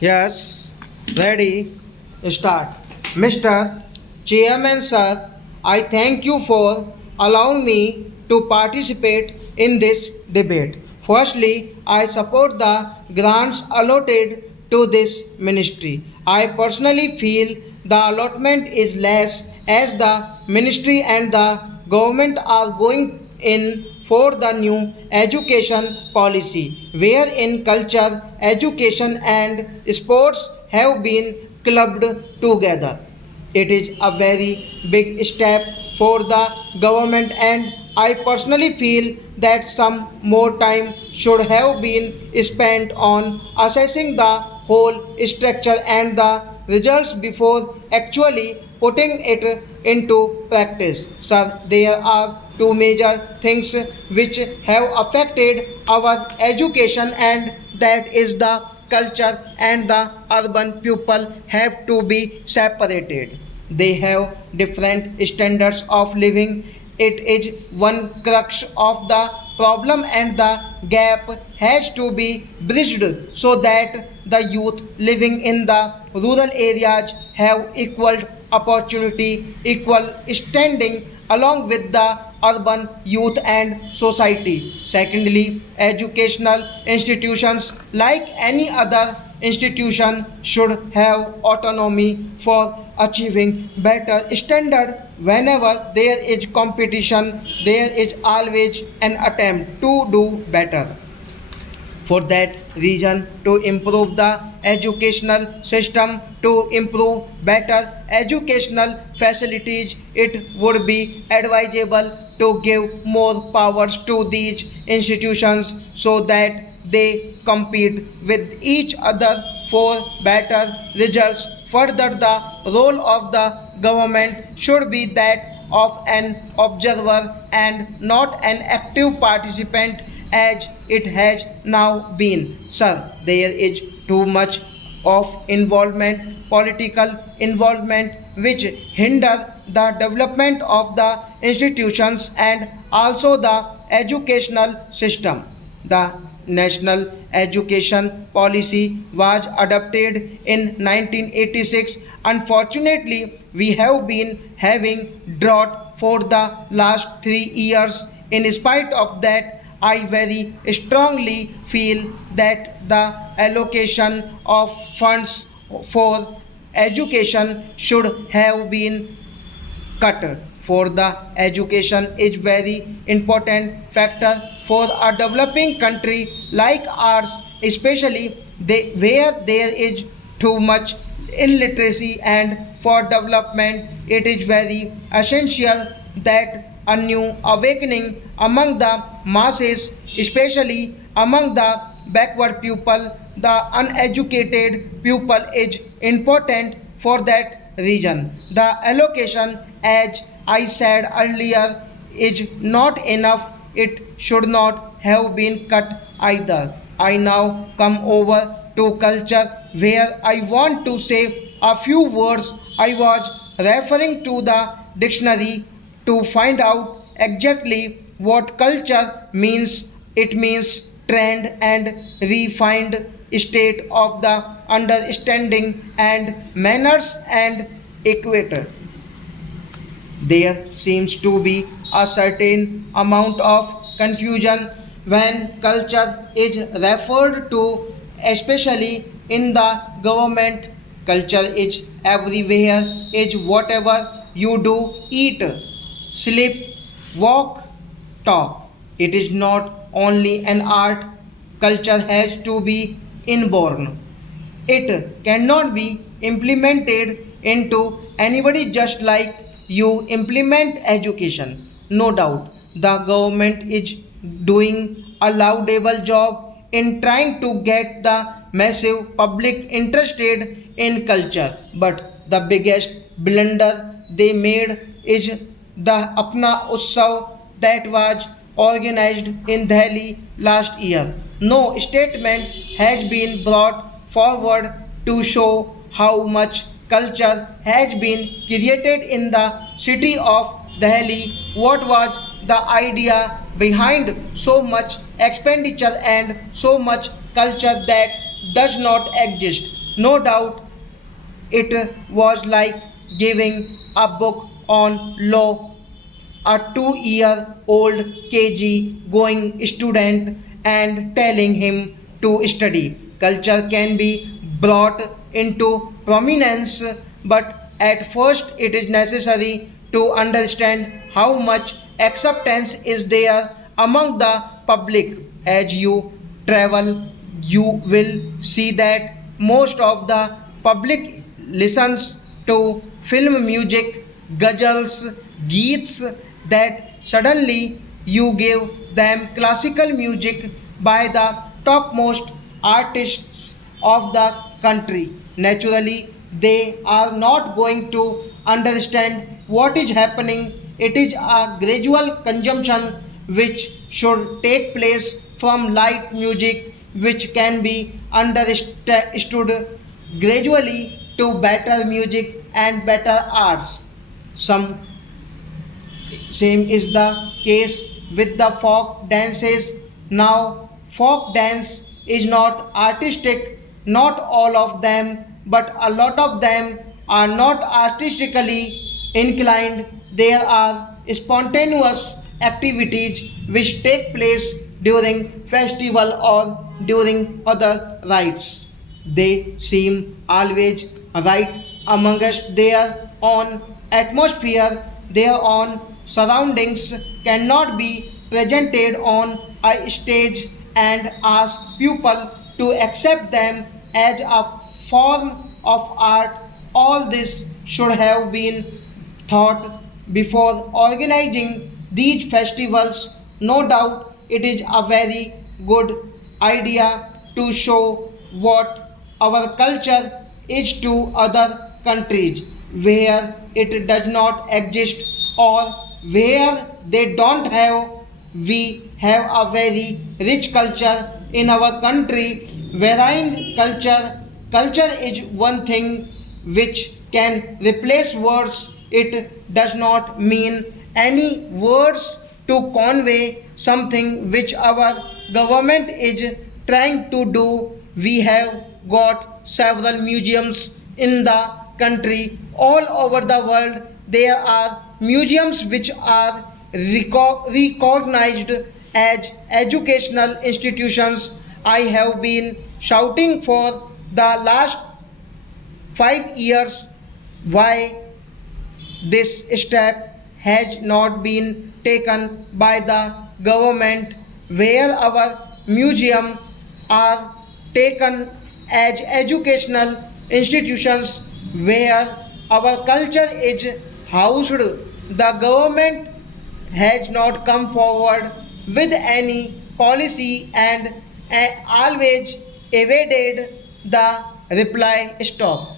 Yes, ready, start. Mr. Chairman Sir, I thank you for allowing me to participate in this debate. Firstly, I support the grants allotted to this ministry. I personally feel the allotment is less as the ministry and the government are going in for the new education policy, wherein culture, education, and sports have been clubbed together. It is a very big step for the government, and I personally feel that some more time should have been spent on assessing the whole structure and the results before actually putting it into practice. Sir, there are two major things which have affected our education, and that is the culture and the urban people have to be separated. They have different standards of living. It is one crux of the problem, and the gap has to be bridged so that the youth living in the rural areas have equal opportunity, equal standing along with the urban youth and society. Secondly, educational institutions like any other institution should have autonomy for achieving better standard. Whenever there is competition, there is always an attempt to do better. For that reason, to improve the educational system, to improve better educational facilities, it would be advisable to give more powers to these institutions so that they compete with each other for better results. Further, the role of the government should be that of an observer and not an active participant as it has now been. Sir, there is too much of involvement, political involvement, which hinder the development of the institutions and also the educational system. The National Education Policy was adopted in 1986. Unfortunately, we have been having drought for the last 3 years. In spite of that, I very strongly feel that the allocation of funds for education should have been cut. For the education is very important factor for a developing country like ours, especially where there is too much illiteracy, and for development it is very essential that a new awakening among the masses, especially among the backward pupil, the uneducated pupil, is important. For that reason, the allocation, as I said earlier, is not enough. It should not have been cut either. I now come over to culture, where I want to say a few words. I was referring to the dictionary to find out exactly what culture means. It means trend and refined state of the understanding and manners and equator. There seems to be a certain amount of confusion when culture is referred to, especially in the government. Culture is everywhere, is whatever you do, eat, sleep, walk, talk. It is not only an art. Culture has to be inborn. It cannot be implemented into anybody, just like you implement education. No doubt, the government is doing a laudable job in trying to get the massive public interested in culture. But the biggest blunder they made is the Apna Utsav that was organized in Delhi last year. No statement has been brought forward to show how much culture has been created in the city of Delhi. What was the idea behind so much expenditure and so much culture that does not exist? No doubt it was like giving a book on law a 2-year-old KG going student and telling him to study. Culture can be brought into prominence, but at first it is necessary to understand how much acceptance is there among the public. As you travel, you will see that most of the public listens to film music, ghazals, geets, that suddenly you give them classical music by the topmost artists of the country. Naturally, they are not going to understand what is happening. It is a gradual consumption which should take place from light music, which can be understood gradually to better music and better arts. Some same is the case with the folk dances. Now, folk dance is not artistic, not all of them, but a lot of them are not artistically inclined. There are spontaneous activities which take place during festival or during other rites. They seem always right amongst their own atmosphere, their own surroundings, cannot be presented on a stage and ask people to accept them as a form of art. All this should have been thought before organizing these festivals. No doubt it is a very good idea to show what our culture is to other countries where it does not exist or where they don't have. We have a very rich culture in our country, varying culture. Culture is one thing which can replace words. It does not mean any words to convey something which our government is trying to do. We have got several museums in the country all over the world. There are museums which are recognized as educational institutions. I have been shouting for the last 5 years why this step has not been taken by the government, where our museum are taken as educational institutions, where our culture is housed. The government has not come forward with any policy and always evaded the reply stop.